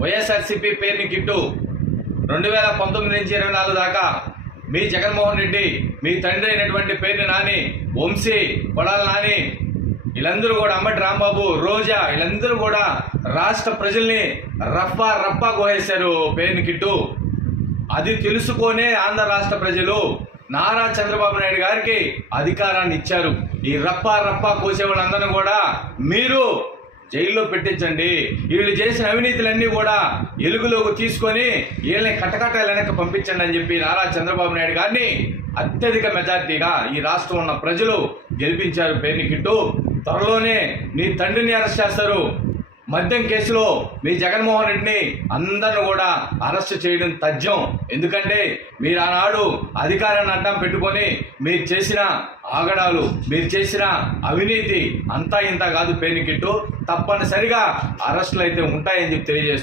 వైఎస్ఆర్సీపీ పేరుని కిట్టు రెండు వేల పంతొమ్మిది నుంచి ఇరవై నాలుగు దాకా మీ జగన్మోహన్ రెడ్డి మీ తండ్రి అయినటువంటి పేరుని నాని వంశీ కొడాల నాని వీళ్ళందరూ కూడా అంబటి రాంబాబు రోజా వీళ్ళందరూ కూడా రాష్ట్ర ప్రజల్ని రప్పా రప్పా కోసేశారు పేరుని కిట్టు. అది తెలుసుకొనే ఆంధ్ర రాష్ట్ర ప్రజలు నారా చంద్రబాబు నాయుడు గారికి అధికారాన్ని ఇచ్చారు. ఈ రప్పా రప్పా కోసే వాళ్ళందరూ కూడా మీరు జైల్లో పెట్టించండి. వీళ్ళు చేసిన అవినీతులన్నీ కూడా ఎలుగులోకి తీసుకొని వీళ్ళని కట్టకట్టాల వెనక్కి పంపించండి అని చెప్పి నారా చంద్రబాబు నాయుడు గారిని అత్యధిక మెజార్టీగా ఈ రాష్ట్రం ఉన్న ప్రజలు గెలిపించారు పేరుని కిట్టు. త్వరలోనే నీ తండ్రిని అరెస్ట్ చేస్తారు. మద్యం కేసులో మీ జగన్మోహన్ రెడ్డిని అందరిని కూడా అరెస్ట్ చేయడం తథ్యం. ఎందుకంటే మీరు ఆనాడు అధికారాన్ని అడ్డం పెట్టుకొని మీరు చేసిన ఆగడాలు మీరు చేసిన అవినీతి అంతా ఇంత కాదు పేనికిట్టు. తప్పనిసరిగా అరెస్టులు అయితే ఉంటాయని చెప్పి తెలియజేస్తున్నారు